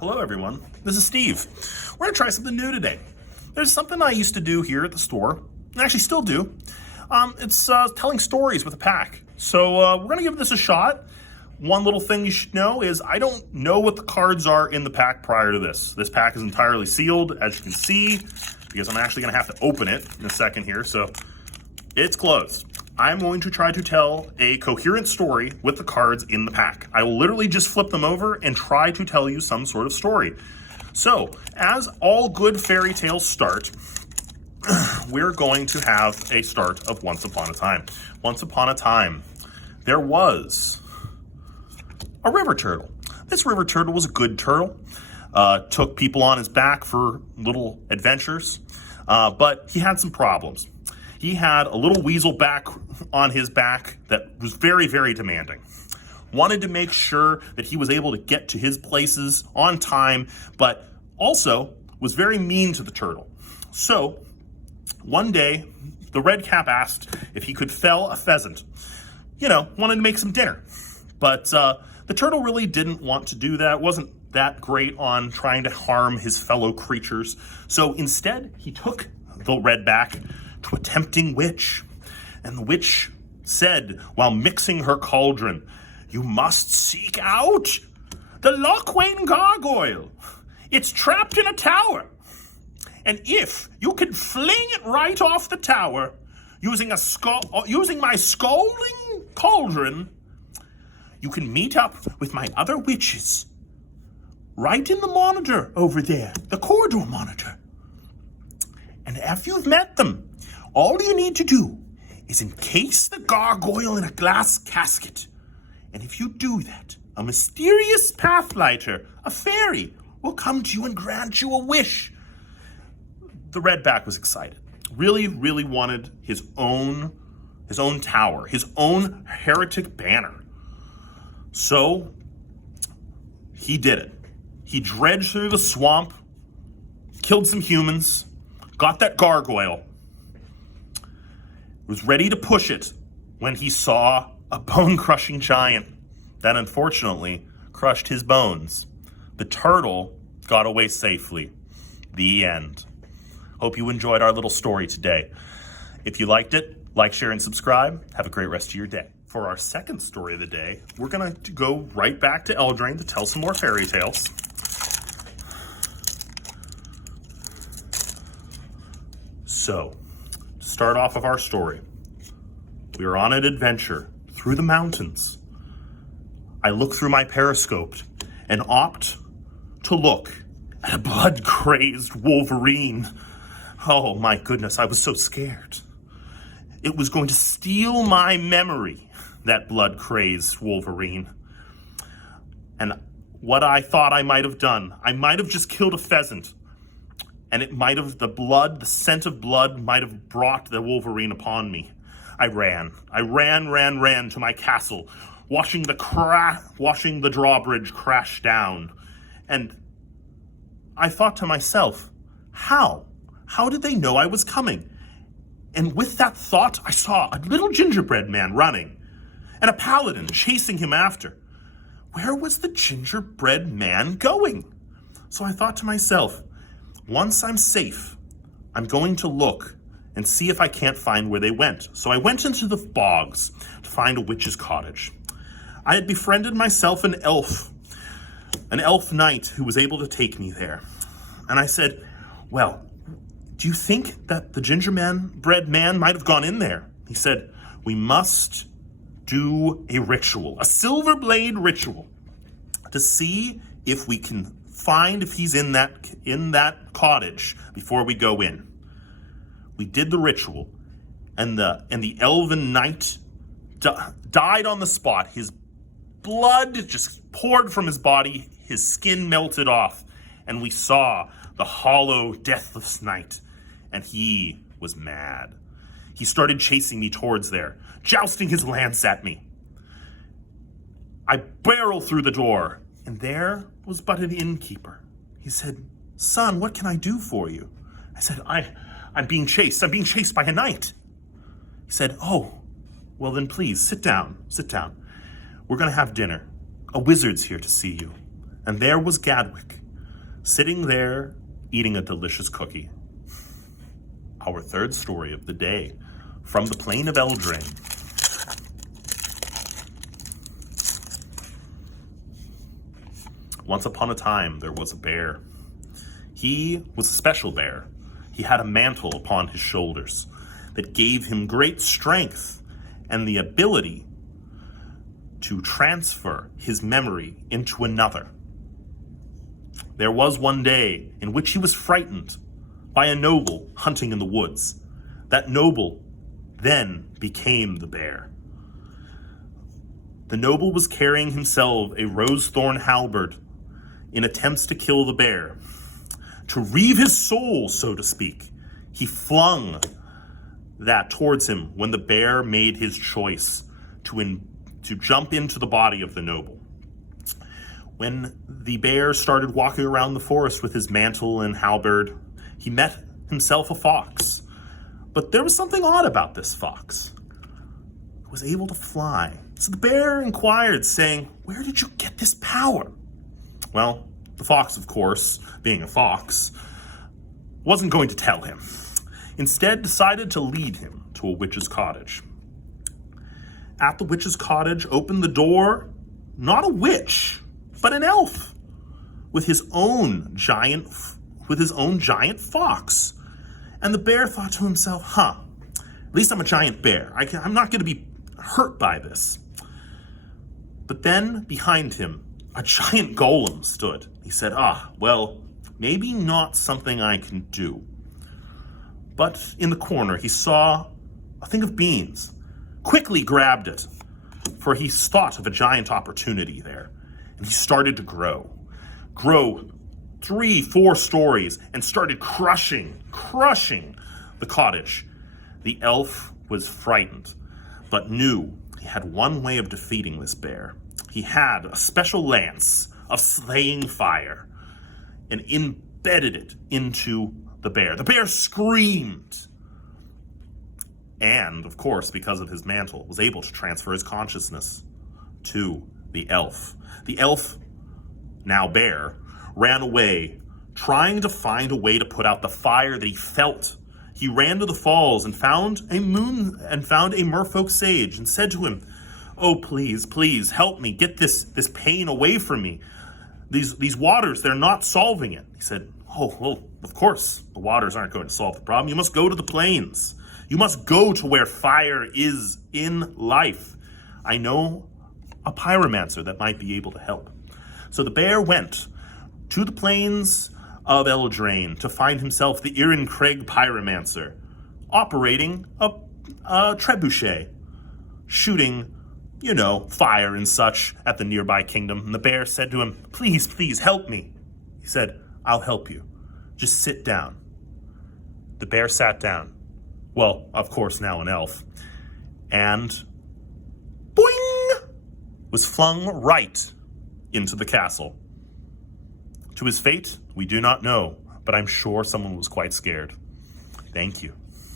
Hello everyone, this is Steve. We're gonna try something new today. There's something I used to do here at the store, and actually still do. It's telling stories with a pack. So we're gonna give this a shot. One little thing you should know is I don't know what the cards are in the pack prior to this. This pack is entirely sealed, as you can see, because I'm actually gonna have to open it in a second here, so it's closed. I'm going to try to tell a coherent story with the cards in the pack. I will literally just flip them over and try to tell you some sort of story. So, as all good fairy tales start, we're going to have a start of Once Upon a Time. Once upon a time, there was a river turtle. This river turtle was a good turtle. Took people on his back for little adventures, but he had some problems. He had a little weasel back on his back that was very, very demanding. Wanted to make sure that he was able to get to his places on time, but also was very mean to the turtle. So one day, the red cap asked if he could fell a pheasant. Wanted to make some dinner. But the turtle really didn't want to do that, wasn't that great on trying to harm his fellow creatures. So instead, he took the redback to a tempting witch. And the witch said, while mixing her cauldron, "You must seek out the Lochwain gargoyle. It's trapped in a tower. And if you can fling it right off the tower using my scalding cauldron, you can meet up with my other witches right in the monitor over there, the corridor monitor. And if you've met them, all you need to do is encase the gargoyle in a glass casket. And if you do that, a mysterious pathlighter, a fairy, will come to you and grant you a wish." The redback was excited. Really, really wanted his own tower, his own heretic banner. So he did it. He dredged through the swamp, killed some humans, got that gargoyle, was ready to push it when he saw a bone-crushing giant that unfortunately crushed his bones. The turtle got away safely. The end. Hope you enjoyed our little story today. If you liked it, like, share, and subscribe. Have a great rest of your day. For our second story of the day, we're going to go right back to Eldraine to tell some more fairy tales. So, to start off of our story, we are on an adventure through the mountains. I look through my periscope and opt to look at a blood-crazed wolverine. Oh my goodness, I was so scared. It was going to steal my memory, that blood-crazed wolverine. And what I thought I might have done, I might have just killed a pheasant. And it might have, the scent of blood might have brought the wolverine upon me. I ran to my castle, watching the drawbridge crash down. And I thought to myself, how? How did they know I was coming? And with that thought, I saw a little gingerbread man running, and a paladin chasing him after. Where was the gingerbread man going? So I thought to myself, once I'm safe, I'm going to look and see if I can't find where they went. So I went into the bogs to find a witch's cottage. I had befriended myself an elf knight who was able to take me there. And I said, "Well, do you think that the gingerbread man might have gone in there?" He said, "We must do a ritual, a silver blade ritual, to see if we can find if he's in that cottage before we go in." We did the ritual, and the elven knight died on the spot. His blood just poured from his body. His skin melted off, and we saw the hollow, deathless knight, and he was mad. He started chasing me towards there, jousting his lance at me. I barreled through the door, and there was but an innkeeper. He said, "Son, what can I do for you?" I said, I'm being chased. I'm being chased by a knight." He said, "Oh, well then please, sit down. We're going to have dinner. A wizard's here to see you." And there was Gadwick, sitting there eating a delicious cookie. Our third story of the day, from the plain of Eldraine. Once upon a time, there was a bear. He was a special bear. He had a mantle upon his shoulders that gave him great strength and the ability to transfer his memory into another. There was one day in which he was frightened by a noble hunting in the woods. That noble then became the bear. The noble was carrying himself a rose-thorn halberd in attempts to kill the bear. To reave his soul, so to speak, he flung that towards him when the bear made his choice to jump into the body of the noble. When the bear started walking around the forest with his mantle and halberd, he met himself a fox. But there was something odd about this fox. It was able to fly. So the bear inquired, saying, "Where did you get this power?" Well, the fox, of course, being a fox, wasn't going to tell him. Instead, decided to lead him to a witch's cottage. At the witch's cottage, opened the door, not a witch, but an elf, with his own giant fox. And the bear thought to himself, at least I'm a giant bear. I'm not going to be hurt by this. But then, behind him, a giant golem stood. He said, well, maybe not something I can do. But in the corner, he saw a thing of beans, quickly grabbed it, for he thought of a giant opportunity there. And he started to grow 3-4 stories, and started crushing the cottage. The elf was frightened, but knew he had one way of defeating this bear. He had a special lance of slaying fire and embedded it into the bear. The bear screamed. And, of course, because of his mantle, was able to transfer his consciousness to the elf. The elf, now bear, ran away, trying to find a way to put out the fire that he felt. He ran to the falls and found a merfolk sage and said to him, "Oh, please help me get this pain away from me. These waters, they're not solving it." He said, "Oh, well, of course, the waters aren't going to solve the problem. You must go to the plains. You must go to where fire is in life. I know a pyromancer that might be able to help." So the bear went to the plains of Eldraine to find himself the Craig pyromancer, operating a trebuchet, shooting, fire and such at the nearby kingdom. And the bear said to him, please help me." He said, "I'll help you. Just sit down." The bear sat down. Well, of course, now an elf. And boing! Was flung right into the castle. To his fate, we do not know, but I'm sure someone was quite scared. Thank you.